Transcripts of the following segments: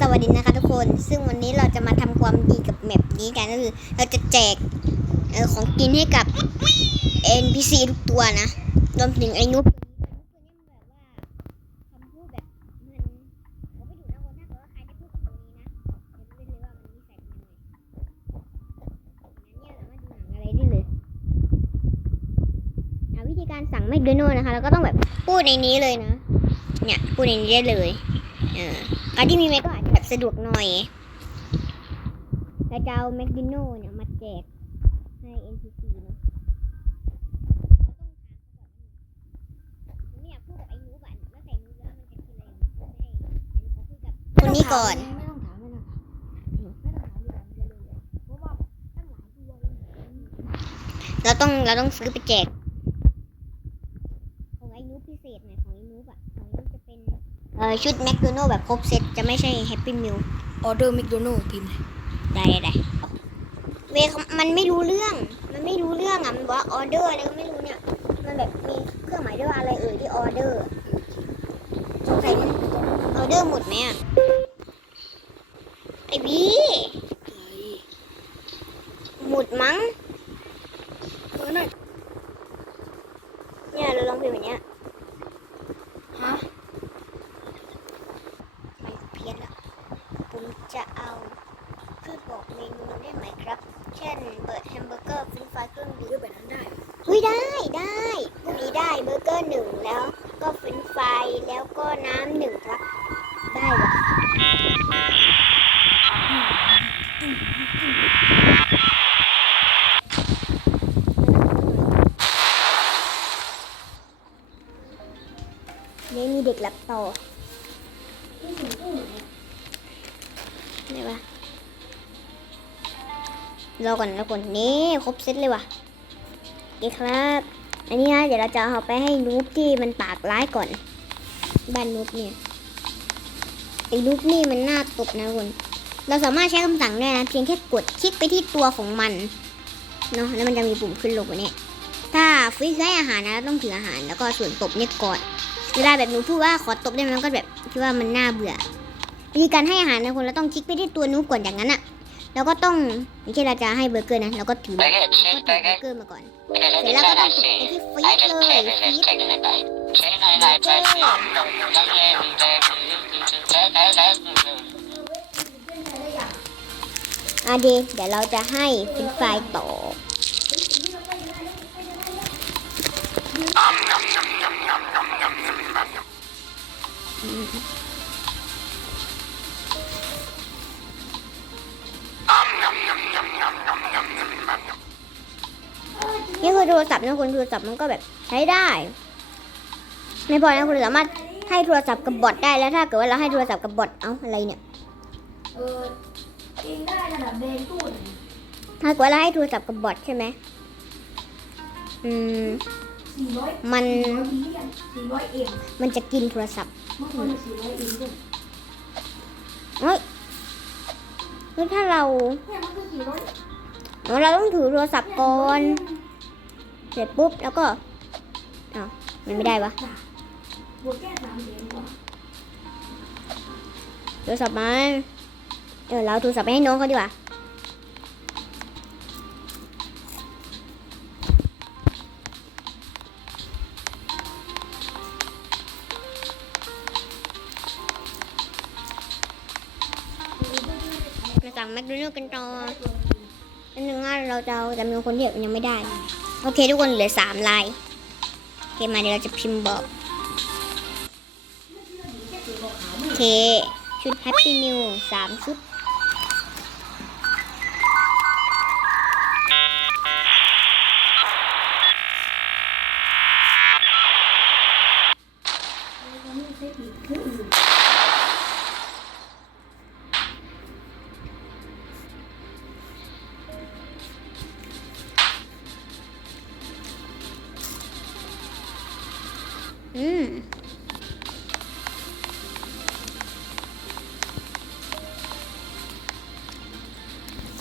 สวัสดีนะคะทุกคน ซึ่งวันนี้เราจะมาทำความดีกับแมปนี้กันก็คือ เราจะแจกออของกินให้กับ NPC ทุกตัวนะรวมถึงไอ้นุ๊กคำพูดแบบมันผมไม่ดูนะคนถ้าเกิดว่ารได้พูดกับตัวนี้นะเดี๋ยวรู้เลยว่ามันนิสัยเป็นยังไงงั้นเนี่ดูหนังอะไรได้เลยอะแลด์นะคะเราก็ต้องแบบพูดในนี้เลยนะ เนี่ย พูดในนี้ได้เลย เออการที่มีแม็กก็อาจจะแบบสะดวกหน่อยเราจะเอาแมคโดนัลด์เนี่ยมาแจกให้ NPC เนาะเราต้องถามเขาก่อนว่าผมไม่อยากพูดกับไอ้นูบอะแล้วใส่นูบแล้วมันจะกินอะไรไม่ให้เดี๋ยวขอคุยกับคนนี้ก่อนไม่ต้องถามไม่ต้องถามไม่ต้องถามดีกว่ามันจะเลยเพราะว่าตั้งหลายตัวเลยเราต้องเราต้องซื้อไปแจก ของไอ้นูบพิเศษหน่อยของไอ้นูบอะของไอ้นูบจะ เป็นเอ่อชุดแมคโดนัลด์แบบครบเซตจะไม่ใช่แฮปปี้มิลออเดอร์แมคโดนัลด์พิมพ์เลยได้ได้ได้เวเขามันไม่รู้เรื่อง มันไม่รู้เรื่องอะ มันบอกว่าออเดอร์อะไรก็ไม่รู้เนี่ย มันแบบมีเครื่องหมายด้วยว่าอะไรเอ่ยที่ออเดอร์สงสัยมันออเดอร์หมดไหมอะ ไอบีหมดมั้ง เออน่ะ เนี่ยเราลองพิมพ์แบบเนี้ย ฮะ ไม่เพี้ยนละผมจะเอาช่วยบอกเมนู ได้ไหมครับ เช่นเบิร์ดแฮมเบอร์เกอร์ฟรนช์ฟรายเครื่องดื่มเรื่องแบบนั้นได้เฮ้ยได้ได้พวกนี้ได้เบอร์เกอร์หนึ่งแล้วก็เฟรนช์ฟรายแล้วก็น้ำหนึ่งครับ ได้ว่ะนี่มีเด็กหลับต่อไหนวะ รอก่อนรอก่อนนี่ครบเซตเลยว่ะโอเคครับ อันนี้นะเดี๋ยวเราจะเอาไปให้นูบที่มันปากร้ายก่อน บ้านนูบเนี่ยไอ้นูบนี่มันน่าตบนะคุณเราสามารถใช้คำสั่งได้นะเพียงแค่กดคลิกไปที่ตัวของมันเนาะแล้วมันจะมีปุ่มขึ้นลงแบบนี้ถ้าฟรีซให้อาหารนะต้องถืออาหารแล้วก็ส่วนตบเนี่ยกอดเวลาแบบหนูพูดว่าขอตบได้ไหมมันก็แบบคิดว่ามันน่าเบื่อวิธีการให้อาหารนะคุณเราต้องคลิกไปที่ตัวนูบก่อนอย่างนั้นอะ แล้วก็ต้องอย่างเช่นเราจะให้เบอร์เกอร์นะเราก็ถือ Burger, ก็ถือเบอ cheeseburger. ร์เกอร์มาก่อน Because Thì every nó có time I cái- see cái it, phí I just lời, take it phí. and taking it back. Say nine nine five six. Don't let me back. Take that, that's the good. อะดีเดี๋ยวเราจะให้เป็นไฟล์ต่อ นี่คือโทรศัพท์นะคุณโทรศัพท์มันก็แบบใช้ได้ ไม่พอนะคุณสามารถให้โทรศัพท์กับบอทได้แล้วถ้าเกิดว่าเราให้โทรศัพท์กับบอทเอ้าอะไรเนี่ยเออเองได้ระดับแดงตู้ไหนถ้าเกิดว่าเราให้โทรศัพท์กับบอทใช่ไหมอืมสี่ร้อยมันสี่ร้อยมิลลิยนสี่ร้อยเอ็มมันจะกินโทรศัพท์เมื่อก่อนสี่ร้อยเอ็มด้วยเฮ้ยแล้วถ้าเราเนี่ยมันคือสี่ร้อย เราต้องถือโทรศัพท์ก่อน เสร็จปุ๊บแล้วก็อ้าวมันไม่ได้วะโทรศัพท์มาเออเราเอาโทรศัพท์ไปให้น้องเขาดีกว่ามาสั่งแมคโดนัลด์กันต่อ อันหนึ่งว่าเราจะเอาจำนวนคนที่ยังไม่ได้ โอเคทุกคนเหลือสามลายโอเคมาเดี๋ยวเราจะพิมพ์บอกโอเค ชุดแฮปปี้มิวสามชุด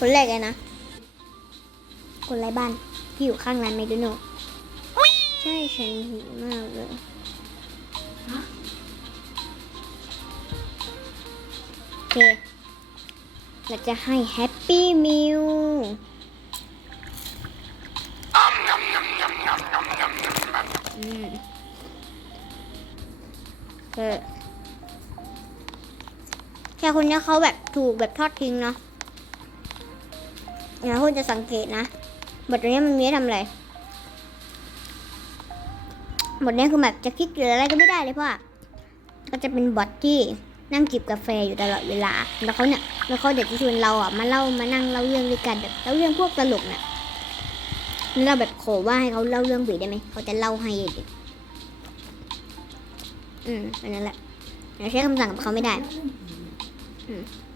คนแรกเลยนะ คนไร้บ้านที่อยู่ข้างร้านแมคโดนัลด์ใช่ฉันหิวมากเลยฮะเคเราจะให้แฮปปี้มิลอืมเออแค่คนนี้เขาแบบถูกแบบทอดทิ้งเนาะ แล้วคุณจะสังเกตนะ บทตัวนี้มันมีทำอะไร บทนี้คือแบบจะคลิกหรืออะไรก็ไม่ได้เลยเพราะว่าก็จะเป็นบทที่นั่งจิบกาแฟอยู่ตลอดเวลา แล้วเขาเนี่ย แล้วเขาเดี๋ยวจะชวนเราอะ มาเล่า มานั่งเล่าเรื่องด้วยกันแบบเล่าเรื่องพวกตลกน่ะแล้วเราแบบขอว่าให้เขาเล่าเรื่องผีได้ไหม เขาจะเล่าให้ดิอืมอันนั้นแหละเราใช้คำสั่งกับเขาไม่ได้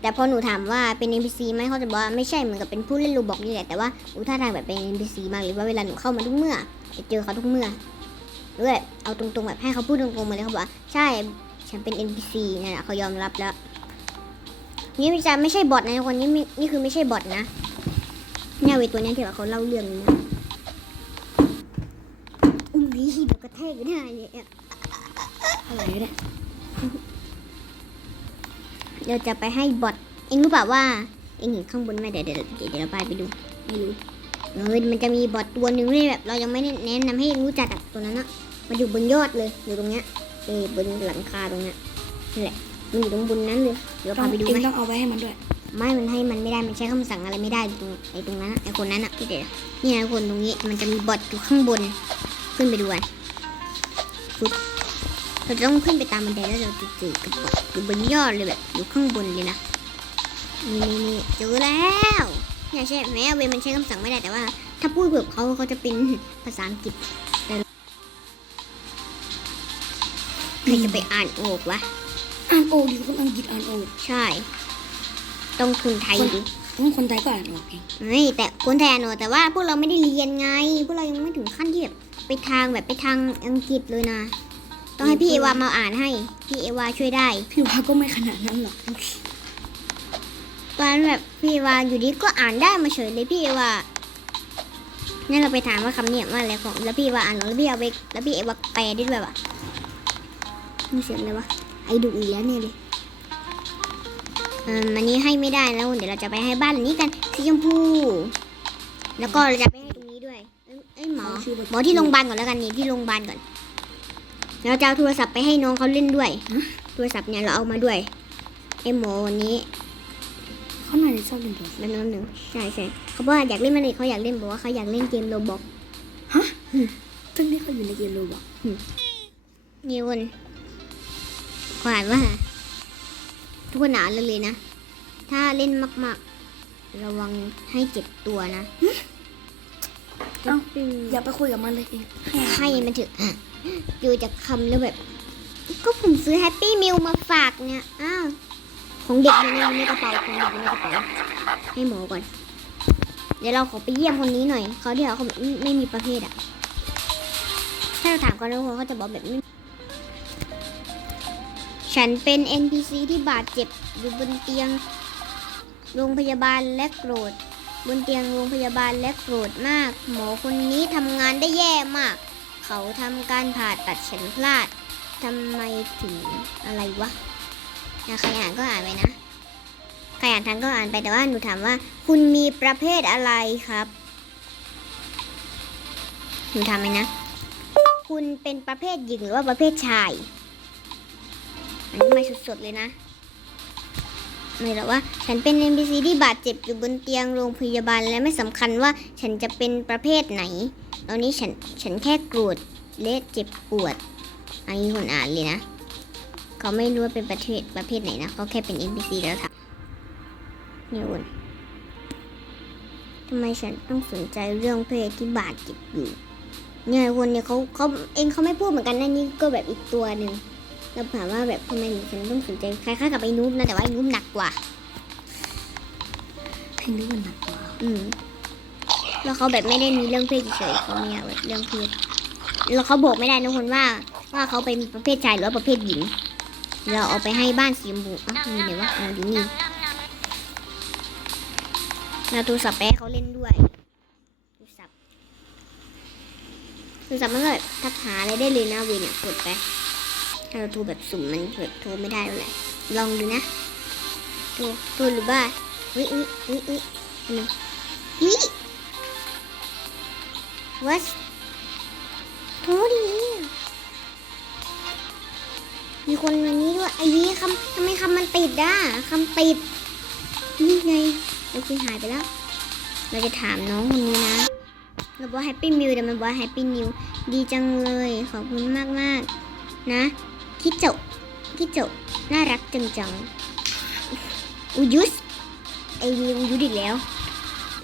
แต่พอหนูถามว่าเป็น NPC ไหมเขาจะบอกว่าไม่ใช่เหมือนกับเป็นผู้เล่นรูบอกนี่แหละแต่ว่าอูท่าทางแบบเป็น NPC มากเลยว่าเวลาหนูเข้ามาทุกเมื่อจะเจอเขาทุกเมื่อหรือแบบเอาตรงๆแบบให้เขาพูดตรงๆมาเลยเขาบอกว่าใช่ฉันเป็น NPC นั่นแหละเขายอมรับแล้ว นี่จะไม่ใช่บอทนะคนนี้นี่คือไม่ใช่บอทนะเนี่ยเวทตัวเนี้ยที่เขาเล่าเรื่องนี้นะอุ้มดีเดี๋ยวกระแทกได้เนี่ยอะไรเนี่ย เราจะไปให้บอทเองรู้เปล่าว่าเองเห็นข้างบนไหมเดี๋ยวเดี๋ยวเดี๋ยวเดี๋ยวเราไปไปดูไม่รู้เออมันจะมีบอทตัวหนึ่งที่แบบ เรายังไม่ได้แนะนำให้เองรู้จักอะตัวนั้นอะมันอยู่บนยอดเลยอยู่ตรงเนี้ยเออบนหลังคาตรงเนี้ยนั่นแหละมันอยู่ตรงบนนั้นเลยเดี๋ยวต้อพางไปดูเองไหมต้องเอาไว้ให้มันด้วย ไม่ มันให้มันไม่ได้ มันใช้คำสั่งอะไรไม่ได้ตรงไอ้ตรงนั้นอะไอ้คนนั้นอะพี่เดี๋ยวนี่นะคนตรงนี้มันจะมีบอทอยู่ข้างบน ขึ้นไปดูกันปุ๊บ เราจะต้องขึ้นไปตามบันไดแล้วเราจะเจอกับบอทอยู่บนยอดเลยแบบอยู่ข้างบนเลยนะนี่นี่นี่เจอแล้วเนี่ยใช่แม้เวมันใช้คำสั่งไม่ได้แต่ว่า ถ้าพูดแบบเขาเขาจะเป็นภาษาอังกฤษแต่ใครจะไปอ่านออกวะอ่านโอดีคนอังกฤษอ่านโอใช่ ต้องคนไทยดิต้องคนไทยก็อ่านออกเองเฮ้ยแต่คนไทยอ่านออกแต่ว่าพวกเราไม่ได้เรียนไง พวกเรายังไม่ถึงขั้นที่แบบไปทางแบบไปทางอังกฤษเลยนะ ต้องให้พี่เอวามาอ่านให้ พี่เอวาช่วยได้ พี่ว่าก็ไม่ขนาดนั้นหรอกตอนนั้นแบบพี่เอวาอยู่ดีก็อ่านได้มาเฉยเลยพี่เอวานั่นเราไปถามว่าคำเนี่ยว่าอะไรของแล้วพี่เอวาอ่านแล้วพี่เอาไปแล้วพี่เอวาแปลได้ด้วยวะนี่เสียงอะไรวะไอ้ดุอีกแล้วเนี่ยเลยเอ่ออันนี้ให้ไม่ได้แล้วเดี๋ยวเราจะไปให้บ้านหลังนี้กันสีชมพูแล้วก็เราจะไปให้ตรงนี้ด้วย เอ้ยเอ้ยหมอชื่อหมอที่โรงพยาบาลก่อนแล้วกันนี่ที่โรงพยาบาลก่อน เราจะเอาโทรศัพท์ไปให้น้องเขาเล่นด้วย โทรศัพท์เนี่ยเราเอามาด้วยไอ้หมอวันนี้เขาน่าจะชอบเล่นโทรศัพท์แล้วน้ำหนึ่งใช่ใช่เขาบอกว่าอยากเล่นมันเลยเขาอยากเล่นบอกว่าเขาอยากเล่นเกมโรบอกซึ่งนี่เขาอยู่ในเกมโรบอกนี่คนขวานว่า ทุกคนอ่านเลยเลยนะ ถ้าเล่นมาก ๆ ระวังให้เจ็บตัวนะเอ้าอย่าไปคุยกับมันเลยเองให้มันถึง ดูจากคำแล้วแบบ ก็ผมซื้อแฮปปี้มิลมาฝากเนี่ยอ้าวของเด็กอยู่ในในกระเป๋าของเด็กอยู่ในกระเป๋าให้หมอก่อน เดี๋ยวเราขอไปเยี่ยมคนนี้หน่อยเขาที่เขาเขาไม่ไม่มีประเภทอะถ้าเราถามเขาแล้วเขาจะบอกแบบไม่ฉันเป็น NPC ที่บาดเจ็บอยู่บนเตียงโรงพยาบาลและโกรธ บนเตียงโรงพยาบาลและโกรธมาก หมอคนนี้ทำงานได้แย่มาก เขาทำการผ่าตัดฉันพลาดทำไมถึงอะไรวะนะใครอ่านก็อ่านไปนะใครอ่านทันก็อ่านไปแต่ว่าหนูถามว่า คุณมีประเภทอะไรครับหนูถามไหมนะ คุณเป็นประเภทหญิงหรือว่าประเภทชาย อันนี้ไม่สดๆเลยนะไม่หรอกว่า ฉันเป็น NPC ที่บาดเจ็บอยู่บนเตียงโรงพยาบาลและไม่สำคัญว่าฉันจะเป็นประเภทไหน ตอนนี้ฉันฉันแค่โกรธและเจ็บปวด อันนี้คนอ่านเลยนะ เขาไม่รู้ว่าเป็นประเภทประเภทไหนนะเขาแค่เป็น NPC แล้วค่ะนี่วนทำไมฉันต้องสนใจเรื่องเพศที่บาดเจ็บอยู่เนี่ยวนเนี่ยเขาเขาเองเขาไม่พูดเหมือนกันนะนี่ก็แบบอีกตัวหนึ่งเราถามว่าแบบทำไมฉันต้องสนใจคล้ายๆกับไอ้นุ๊บนะแต่ว่าไอ้นุ๊บหนักกว่าเพลงนี้มันหนักกว่า อืม แล้วเขาแบบไม่ได้มีเรื่องเพศเฉยๆเขามีแบบเรื่องเพศแล้วเขาบอกไม่ได้นะคนว่า ว่าเขาเป็นประเภทชายหรือประเภทหญิง เราเอาไปให้บ้านสีชมพูอะมีไหนวะอ๋ออยู่นี่เราโทรศัพท์ไปให้เขาเล่นด้วยโทรศัพท์โทรศัพท์มันก็แบบทักหาอะไรได้เลยนะเวยเนี่ยกดไปถ้าเราโทรแบบสุ่มมันแบบโทรไม่ได้แล้วแหละลองดูนะโทตัวตัวหรือบ้าอุ้ยอุ้ยอุ้ ยอุ้ยอันนึงอุ้ย what โทษดีมีคนวันนี้ด้วยไอ้นี่คำทำไมคำมันติดอะคำติด นี่ไงโอเคหายไปแล้ว เราจะถามน้องคนนี้นะ เราบอกแฮปปี้มิวแต่มันบอกแฮปปี้นิว ดีจังเลย ขอบคุณมากมากนะ คิดจบคิดจบน่ารักจังจังๆอุยุสไอวีอุยุสอีกแล้ว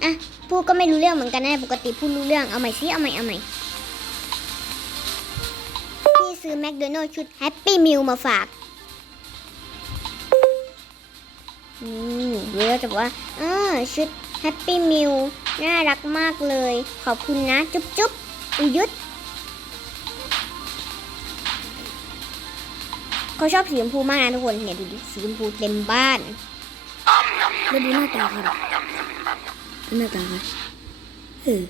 อะ พูดก็ไม่รู้เรื่องเหมือนกันนะปกติพูดรู้เรื่องเอาใหม่สิเอาใหม่เอาใหม่พี่ซื้อแมคโดนัลด์ชุดแฮปปี้มิวมาฝากอืมเดี๋ยวจะบอกว่าเออชุดแฮปปี้มิวน่ารักมากเลย ขอบคุณนะ จุ๊บจุ๊บอุยุสเขาชอบสีชมพูมากนะทุกคนเนี่ยดูดิสีชมพูเต็มบ้านแล้วดูหน้าตาเขา ดิดูหน้าตาเขาเออ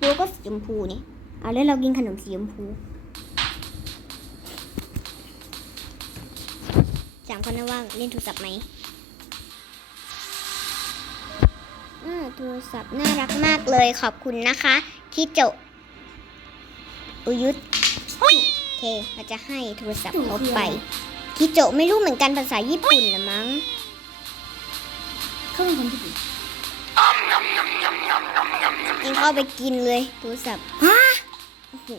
ดูก็สีชมพูนี่เอาแล้วเรากินขนมสีชมพูสามคนนะว่างเล่นโทรศัพท์ไหมอืมโทรศัพท์น่ารักมากเลยขอบคุณนะคะคิโจอุยุทธโอเคเราจะให้โทรศัพท์เขาไปคิโจไม่รู้เหมือนกันภาษาญี่ปุ่นนะมั้งเขาเป็นคนญี่ปุ่น เองเข้าไปกินเลยโทรศัพท์ฮะโอ้โห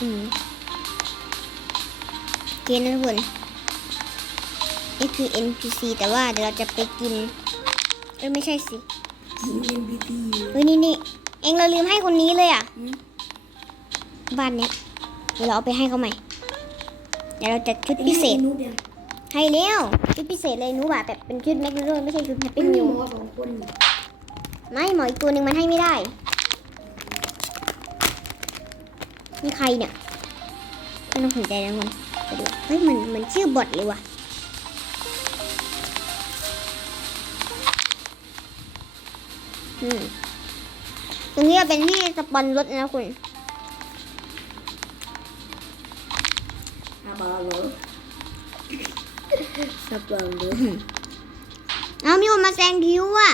อืมเกนนะทุกคนนี่คือ NPC แต่ว่าเดี๋ยวเราจะไปกินเออไม่ใช่สิกินเอ็นบีทีเฮ้ยนี่นี่เองเราลืมให้คนนี้เลยอะบ้านเนี้ยเดี๋ยวเราเอาไปให้เขาใหม่เดี๋ยวเราจัดชุดพิเศษนูบยัง ให้เร็วชุดพิเศษเลยหนูบ่าแบบเป็นชุดแมคโดนัลด์ไม่ใช่ชุดแฮปปี้มิวมอสองคนไม่หมออีกตัวหนึ่งมันให้ไม่ได้นี่ใครเนี่ยไม่ต้องสนใจนะคนไปดูเฮ้ยมันมันชื่อบอทเลยว่ะอืมตรงนี้เป็นที่สปอนรถนะคุณอาบาโล สับเปลือกเลยเอามีคนมาแซงคิวอะ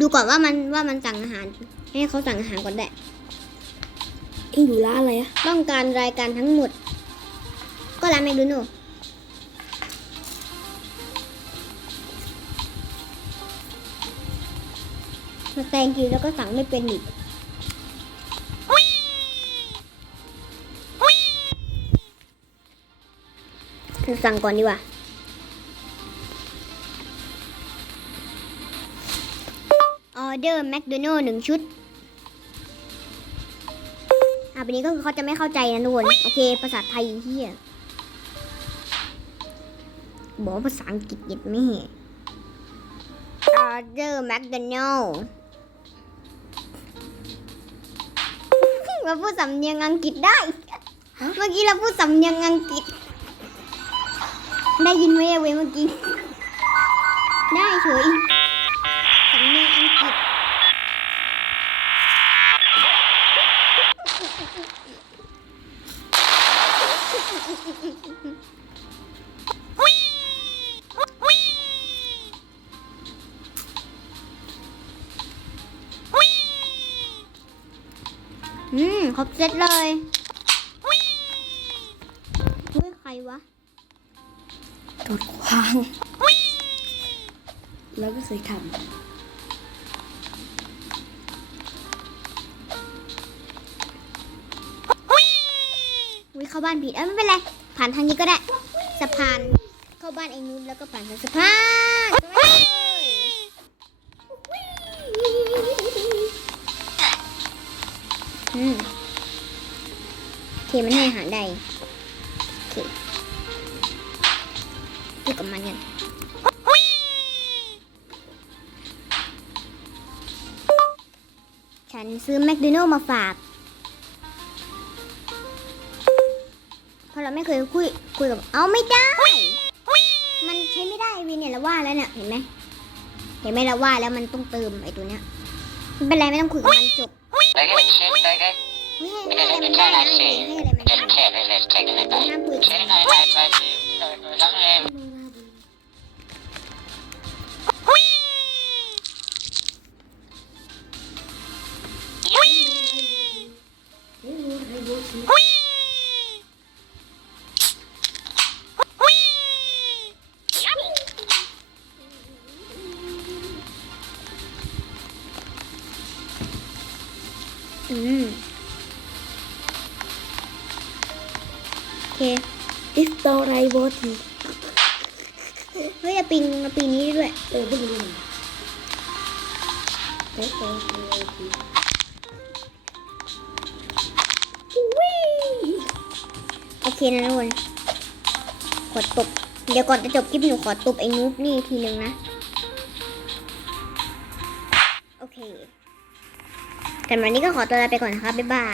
ดูก่อนว่ามันว่ามันสั่งอาหาร ให้เขาสั่งอาหารก่อนได้เอ็งอยู่ร้านอะไรอะต้องการรายการทั้งหมด ก็ร้านแมคโดนัลด์มาแซงคิวแล้วก็สั่งไม่เป็นอีก สั่งก่อนดีกว่า ออเดอร์แมคโดนัลล์หนึ่งชุด อะวันนี้ก็คือเขาจะไม่เข้าใจนะทุกคน โอเค ภาษาไทยเฮียบอกว่าภาษาอังกฤษเย็ดไม่เห็นออเดอร์แมคโดนัลล์เราพูดสำเนียงอังกฤษได้ เมื่อกี้เราพูดสำเนียงอังกฤษ ได้ยินไหมเว้ยเมื่อกี้ ได้เฉยสำเนียงอังกฤษอืม ครบเซตเลยเฮ้ยใครวะ กดขวางแล้วก็เคยทวิเข้าบ้านผิดเอ้ยไม่เป็นไร ผ่านทางนี้ก็ได้ สะพาน เข้าบ้านไอ้นู้นแล้วก็ผ่านทางสะพานไปอืมโอเคมันให้อาหารได้โอเค พูดกับมันกันฉันซื้อแมคโดนัลด์มาฝาก เพราะเราไม่เคยคุยคุยกับ เอาไม่ได้ มันใช้ไม่ได้วินเนี่ยเราว่าแล้วเนี่ยเห็นไหม เห็นไหมเราว่าแล้วมันต้องเติมไอ้ตัวเนี้ยไม่เป็นไรไม่ต้องคุยกับมันจบ Like it, shit, like it. เฮ้ยให้ให้อะไรมันได้นะให้อะไรมันได้ Just cat, like that. ใครกันไหนไปห้ามคุย อืมโอเคอิสโตไรโบทีเฮ้ยปิงเอาปีนี้ด้วย เออเพิ่งรู้เอ๊ะเอ๊ะเอ๊ะเโอเคนะทุกคนขอตบ เดี๋ยวก่อนจะจบคลิปหนูขอตบไอ้นูบนี่ทีหนึ่งนะ โอเค กันวันนี้ก็ขอตัวลาไปก่อนนะครับ บ๊ายบาย